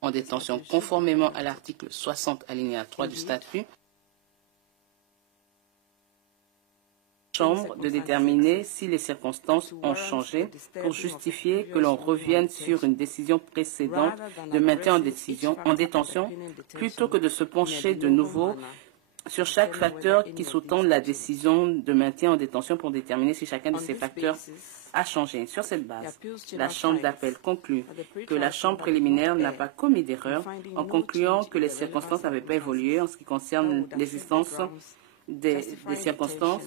en détention conformément à l'article 60 alinéa 3 du statut, Chambre de déterminer si les circonstances ont changé pour justifier que l'on revienne sur une décision précédente de maintien en détention plutôt que de se pencher de nouveau sur chaque facteur qui sous-tend la décision de maintien en détention pour déterminer si chacun de ces facteurs a changé. Sur cette base, la Chambre d'appel conclut que la Chambre préliminaire n'a pas commis d'erreur en concluant que les circonstances n'avaient pas évolué en ce qui concerne l'existence des circonstances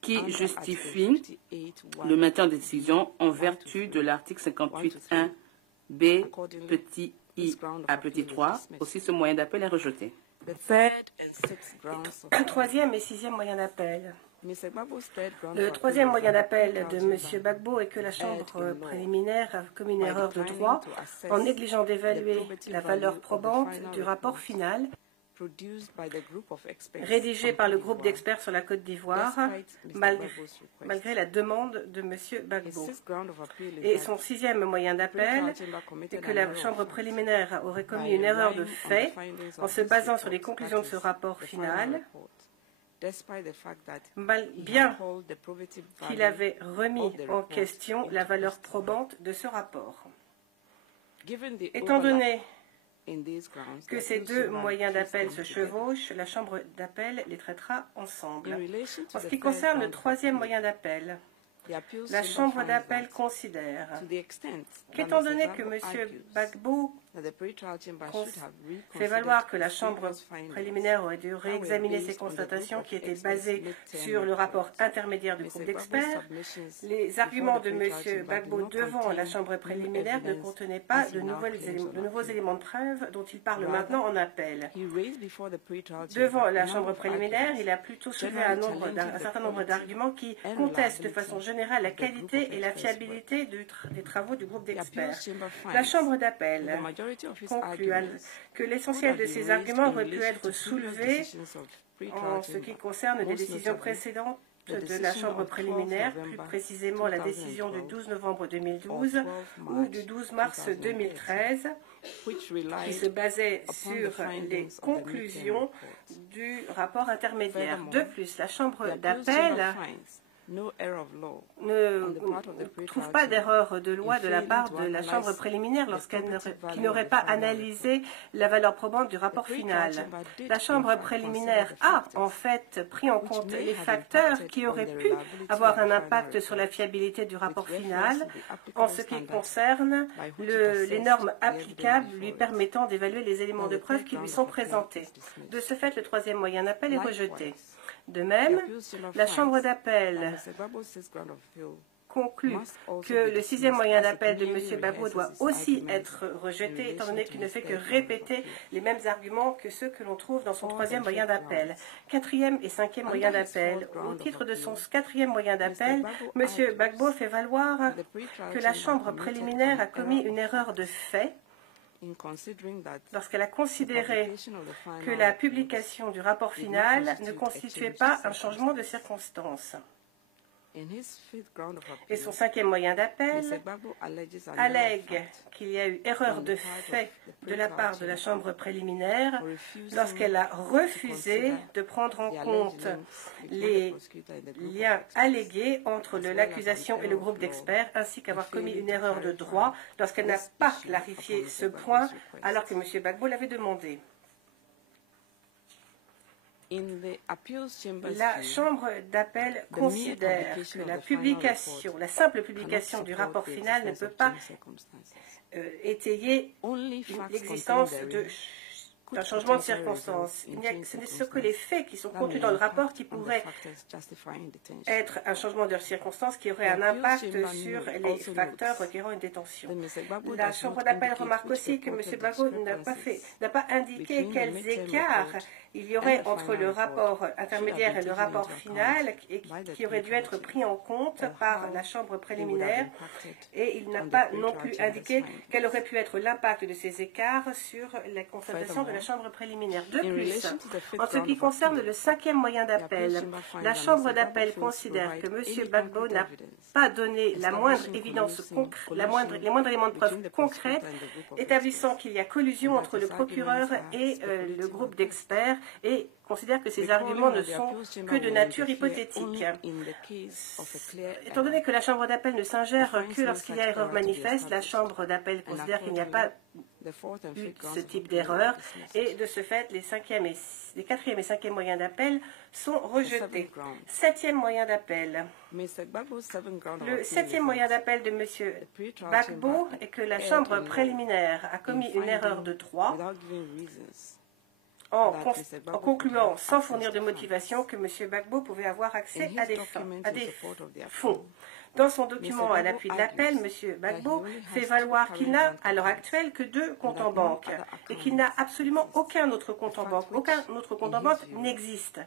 qui justifient le maintien en décision en vertu de l'article 58.1b petit i à petit 3. Aussi, ce moyen d'appel est rejeté. Troisième et sixième moyen d'appel. Le troisième moyen d'appel de M. Gbagbo est que la Chambre préliminaire a commis une erreur de droit en négligeant d'évaluer la valeur probante du rapport final rédigé par le groupe d'experts sur la Côte d'Ivoire, malgré la demande de M. Gbagbo. Et son sixième moyen d'appel est que la Chambre préliminaire aurait commis une erreur de fait en se basant sur les conclusions de ce rapport final, bien qu'il avait remis en question la valeur probante de ce rapport. Étant donné que ces deux moyens d'appel se chevauchent, la Chambre d'appel les traitera ensemble. En ce qui concerne le troisième moyen d'appel, la Chambre d'appel considère qu'étant donné que M. Gbagbo fait valoir que la Chambre préliminaire aurait dû réexaminer ses constatations qui étaient basées sur le rapport intermédiaire du groupe d'experts, les arguments de M. Gbagbo devant la Chambre préliminaire ne contenaient pas de nouveaux éléments de preuve dont il parle maintenant en appel. Devant la Chambre préliminaire, il a plutôt soulevé un certain nombre d'arguments qui contestent de façon générale la qualité et la fiabilité des travaux du groupe d'experts. La Chambre d'appel conclut que l'essentiel de ces arguments aurait pu être soulevé en ce qui concerne des décisions précédentes de la Chambre préliminaire, plus précisément la décision du 12 novembre 2012 ou du 12 mars 2013, qui se basait sur les conclusions du rapport intermédiaire. De plus, la Chambre d'appel ne trouve pas d'erreur de loi de la part de la Chambre préliminaire lorsqu'elle n'aurait pas analysé la valeur probante du rapport final. La Chambre préliminaire a en fait pris en compte les facteurs qui auraient pu avoir un impact sur la fiabilité du rapport final en ce qui concerne les normes applicables lui permettant d'évaluer les éléments de preuve qui lui sont présentés. De ce fait, le troisième moyen d'appel est rejeté. De même, la Chambre d'appel conclut que le sixième moyen d'appel de M. Gbagbo doit aussi être rejeté, étant donné qu'il ne fait que répéter les mêmes arguments que ceux que l'on trouve dans son troisième moyen d'appel. Quatrième et cinquième moyen d'appel. Au titre de son quatrième moyen d'appel, M. Gbagbo fait valoir que la Chambre préliminaire a commis une erreur de fait lorsqu'elle a considéré que la publication du rapport final ne constituait pas un changement de circonstance. Et son cinquième moyen d'appel allègue qu'il y a eu erreur de fait de la part de la Chambre préliminaire lorsqu'elle a refusé de prendre en compte les liens allégués entre l'accusation et le groupe d'experts, ainsi qu'avoir commis une erreur de droit lorsqu'elle n'a pas clarifié ce point alors que M. Gbagbo l'avait demandé. La Chambre d'appel considère que la simple publication du rapport final ne peut pas étayer l'existence d'un changement de circonstance. Ce n'est que les faits qui sont contenus dans le rapport qui pourraient être un changement de circonstance qui aurait un impact sur les facteurs requérant une détention. La Chambre d'appel remarque aussi que M. Gbagbo n'a pas indiqué quels écarts il y aurait entre le rapport intermédiaire et le rapport final et qui aurait dû être pris en compte par la Chambre préliminaire, et il n'a pas non plus indiqué quel aurait pu être l'impact de ces écarts sur la constatation de la Chambre préliminaire. De plus, en ce qui concerne le cinquième moyen d'appel, la Chambre d'appel considère que M. Gbagbo n'a pas donné la moindre évidence les moindres éléments de preuve concrètes établissant qu'il y a collusion entre le procureur et le groupe d'experts et considère que ces arguments ne sont que de nature hypothétique. Étant donné que la Chambre d'appel ne s'ingère que lorsqu'il y a erreur manifeste, la Chambre d'appel considère qu'il n'y a pas eu ce type d'erreur et de ce fait, les quatrième et cinquième moyens d'appel sont rejetés. Septième moyen d'appel. Le septième moyen d'appel de M. Gbagbo est que la Chambre préliminaire a commis une erreur de droit en concluant sans fournir de motivation que M. Gbagbo pouvait avoir accès à des fonds. Dans son document à l'appui de l'appel, M. Gbagbo fait valoir qu'il n'a à l'heure actuelle que 2 comptes en banque et qu'il n'a absolument aucun autre compte en banque. Aucun autre compte en banque n'existe.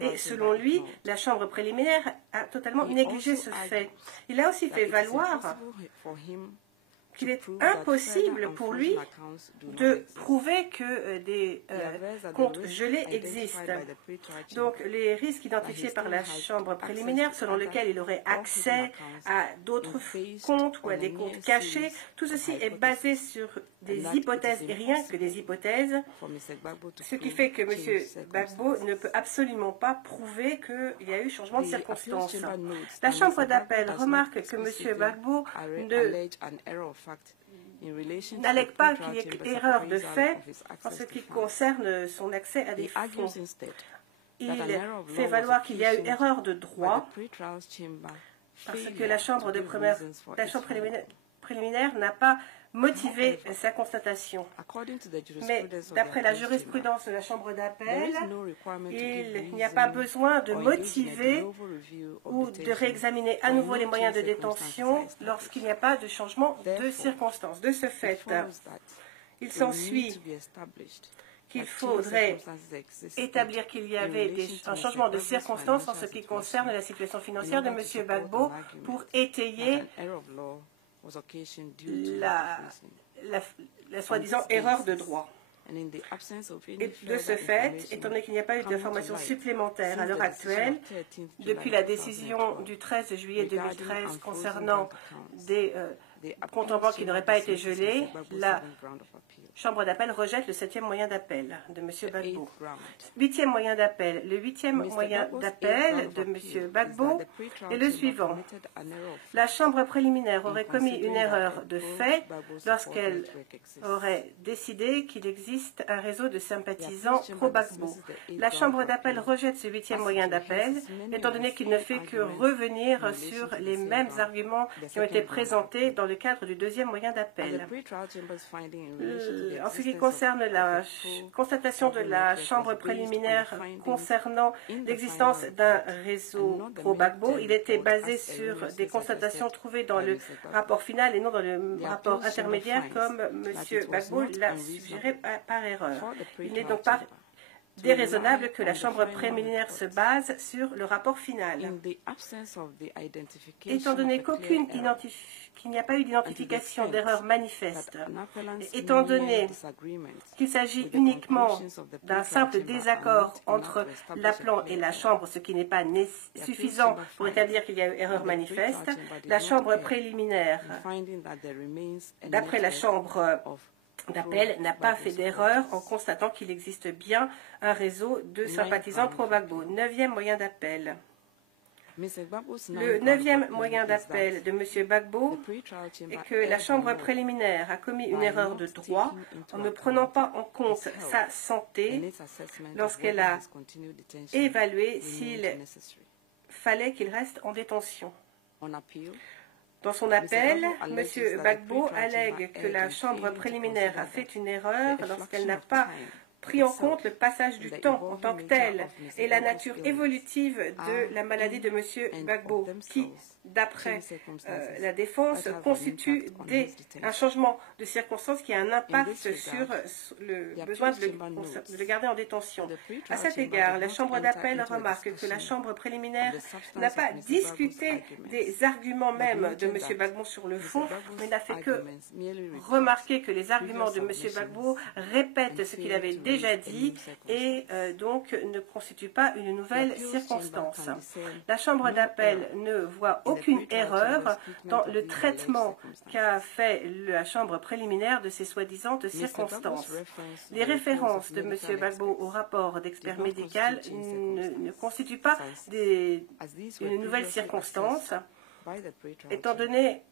Et selon lui, la Chambre préliminaire a totalement négligé ce fait. Il a aussi fait valoir qu'il est impossible pour lui de prouver que des comptes gelés existent. Donc, les risques identifiés par la Chambre préliminaire, selon lesquels il aurait accès à d'autres comptes ou à des comptes cachés, tout ceci est basé sur des hypothèses et rien que des hypothèses, ce qui fait que M. Gbagbo ne peut absolument pas prouver qu'il y a eu changement de circonstances. La Chambre d'appel remarque que M. Gbagbo n'allègue pas qu'il y ait erreur de fait en ce qui concerne son accès à des fonds. Il fait valoir qu'il y a eu erreur de droit parce que la Chambre préliminaire n'a pas motivé sa constatation. Mais d'après la jurisprudence de la Chambre d'appel, il n'y a pas besoin de motiver ou de réexaminer à nouveau les moyens de détention lorsqu'il n'y a pas de changement de circonstances. De ce fait, il s'ensuit qu'il faudrait établir qu'il y avait un changement de circonstances en ce qui concerne la situation financière de M. Gbagbo pour étayer la soi-disant erreur de droit. Et de ce fait, étant donné qu'il n'y a pas eu d'informations supplémentaires à l'heure actuelle, depuis la décision du 13 juillet 2013 concernant des comptes en banque qui n'auraient pas été gelés, la Chambre d'appel rejette le 7e moyen d'appel de M. Gbagbo. 8e moyen d'appel. Le 8e moyen d'appel de M. Gbagbo est le suivant. La Chambre préliminaire aurait commis une erreur de fait lorsqu'elle aurait décidé qu'il existe un réseau de sympathisants pro-Gbagbo. La Chambre d'appel rejette ce 8e moyen d'appel, étant donné qu'il ne fait que revenir sur les mêmes arguments qui ont été présentés dans le cadre du 2e moyen d'appel. En ce qui concerne la constatation de la Chambre préliminaire concernant l'existence d'un réseau pro-Gbagbo, il était basé sur des constatations trouvées dans le rapport final et non dans le rapport intermédiaire comme M. Gbagbo l'a suggéré par erreur. Il n'est donc pas déraisonnable que la Chambre préliminaire se base sur le rapport final. Étant donné qu'il n'y a pas eu d'identification d'erreur manifeste, étant donné qu'il s'agit uniquement d'un simple désaccord entre l'appelant et la Chambre, ce qui n'est pas suffisant pour établir qu'il y a eu erreur manifeste, la Chambre préliminaire, d'après la Chambre d'appel, n'a pas fait d'erreur en constatant qu'il existe bien un réseau de sympathisants pro-Gbagbo. 9e moyen d'appel. Le 9e moyen d'appel de M. Gbagbo est que la Chambre préliminaire a commis une erreur de droit en ne prenant pas en compte sa santé lorsqu'elle a évalué s'il fallait qu'il reste en détention. Dans son appel, M. Gbagbo allègue que la Chambre préliminaire a fait une erreur lorsqu'elle n'a pas pris en compte le passage du temps en tant que tel et la nature évolutive de la maladie de M. Gbagbo, qui, d'après la défense, constitue un changement de circonstance qui a un impact sur le besoin de le garder en détention. À cet égard, la Chambre d'appel remarque que la Chambre préliminaire n'a pas discuté des arguments même de M. Gbagbo sur le fond, mais n'a fait que remarquer que les arguments de M. Gbagbo répètent ce qu'il avait déjà déjà dit et donc ne constitue pas une nouvelle circonstance. La Chambre d'appel ne voit aucune erreur dans le traitement qu'a fait la Chambre préliminaire de ces soi-disant circonstances. Les références de M. Gbagbo au rapport d'expert médical ne constituent pas une nouvelle circonstance, étant donné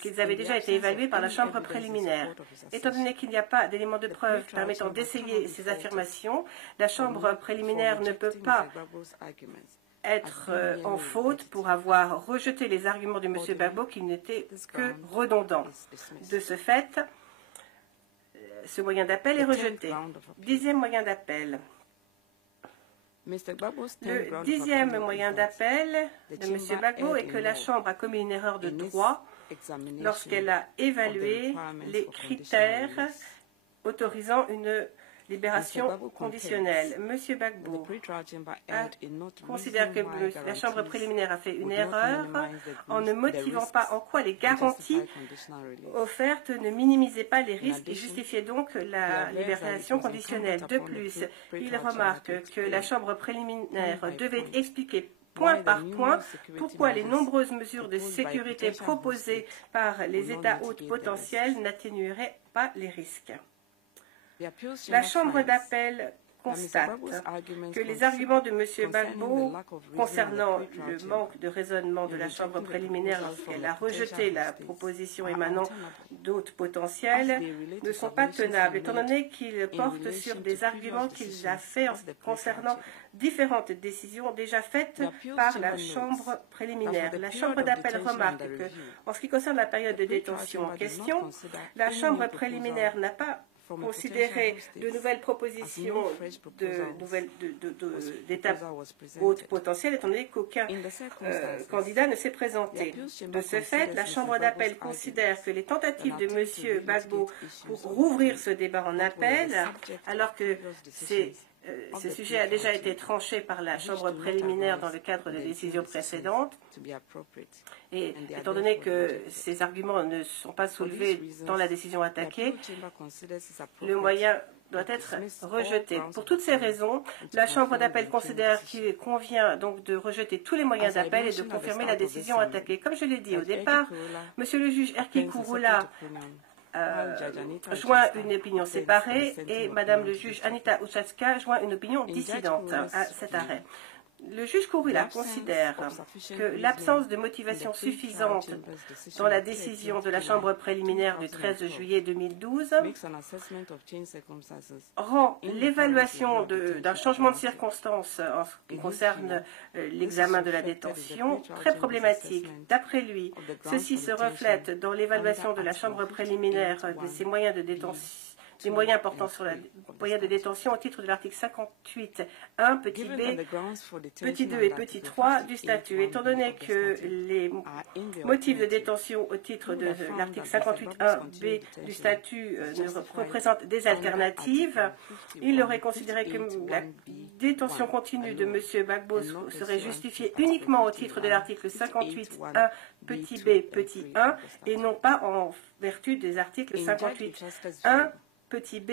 qu'ils avaient déjà été évalués par la Chambre préliminaire. Étant donné qu'il n'y a pas d'éléments de preuve permettant d'essayer ces affirmations, la Chambre préliminaire ne peut pas être en faute pour avoir rejeté les arguments de M. Gbagbo qui n'étaient que redondants. De ce fait, ce moyen d'appel est rejeté. 10e moyen d'appel. Le 10e moyen d'appel de M. Gbagbo est que la Chambre a commis une erreur de droit lorsqu'elle a évalué les critères autorisant une libération conditionnelle. M. Gbagbo considère que la Chambre préliminaire a fait une erreur en ne motivant pas en quoi les garanties offertes ne minimisaient pas les risques et justifiaient donc la libération conditionnelle. De plus, il remarque que la Chambre préliminaire devait expliquer point par point pourquoi les nombreuses mesures de sécurité proposées par les États hôtes potentiels n'atténueraient pas les risques. La Chambre d'appel constate que les arguments de M. Gbagbo concernant le manque de raisonnement de la Chambre préliminaire lorsqu'elle a rejeté la proposition émanant d'hôtes potentiels ne sont pas tenables, étant donné qu'ils portent sur des arguments qu'il a faits concernant différentes décisions déjà faites par la Chambre préliminaire. La Chambre d'appel remarque que, en ce qui concerne la période de détention en question, la Chambre préliminaire n'a pas considérer de nouvelles propositions d'étapes hautes potentielles, étant donné qu'aucun candidat ne s'est présenté. De ce fait, la Chambre d'appel considère que les tentatives de M. Gbagbo pour rouvrir ce débat en appel, alors que ce sujet a déjà été tranché par la Chambre préliminaire dans le cadre des décisions précédentes, et étant donné que ces arguments ne sont pas soulevés dans la décision attaquée, le moyen doit être rejeté. Pour toutes ces raisons, la Chambre d'appel considère qu'il convient donc de rejeter tous les moyens d'appel et de confirmer la décision attaquée. Comme je l'ai dit au départ, Monsieur le juge Erkki Kurula joint une opinion séparée et Madame le juge Anita Ušacka joint une opinion dissidente à cet arrêt. Le juge Kurula considère que l'absence de motivation suffisante dans la décision de la Chambre préliminaire du 13 juillet 2012 rend l'évaluation d'un changement de circonstances en ce qui concerne l'examen de la détention très problématique. D'après lui, ceci se reflète dans l'évaluation de la Chambre préliminaire de ses moyens de détention, des moyens portant sur la moyens de détention au titre de l'article 58.1, petit b, petit 2 et petit 3 du statut. Étant donné que les motifs de détention au titre de l'article 58.1b du statut ne représentent des alternatives, il aurait considéré que la détention continue de M. Gbagbo serait justifiée uniquement au titre de l'article 58.1 petit b petit 1 et non pas en vertu des articles 58.1 petit b,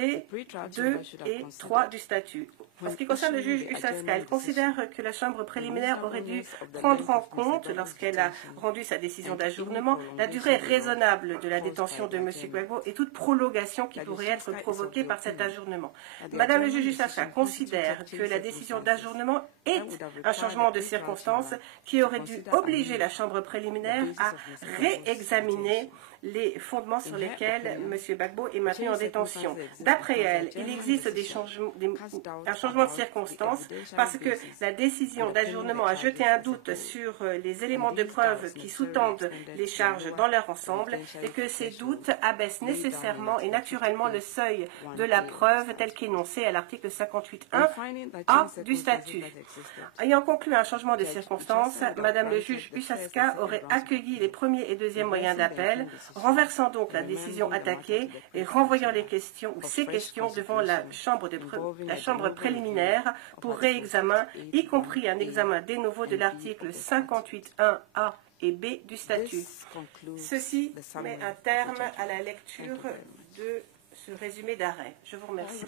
2 et 3 du statut. En ce qui concerne le juge Ušacka, elle considère que la Chambre préliminaire aurait dû prendre en compte, lorsqu'elle a rendu sa décision d'ajournement, la durée raisonnable de la détention de M. Gbagbo et toute prolongation qui pourrait être provoquée par cet ajournement. Madame le juge Ušacka considère que la décision d'ajournement est un changement de circonstance qui aurait dû obliger la Chambre préliminaire à réexaminer les fondements sur lesquels M. Gbagbo est maintenu en détention. D'après elle, il existe un changement de circonstances parce que la décision d'ajournement a jeté un doute sur les éléments de preuve qui sous-tendent les charges dans leur ensemble et que ces doutes abaissent nécessairement et naturellement le seuil de la preuve tel qu'énoncé à l'article 58.1a du statut. Ayant conclu un changement de circonstances, Madame le juge Ušacka aurait accueilli les premiers et deuxièmes moyens d'appel, renversant donc la décision attaquée et renvoyant ces questions devant la chambre préliminaire pour réexamen, y compris un examen de novo de l'article 58.1a et b du statut. Ceci met un terme à la lecture de ce résumé d'arrêt. Je vous remercie.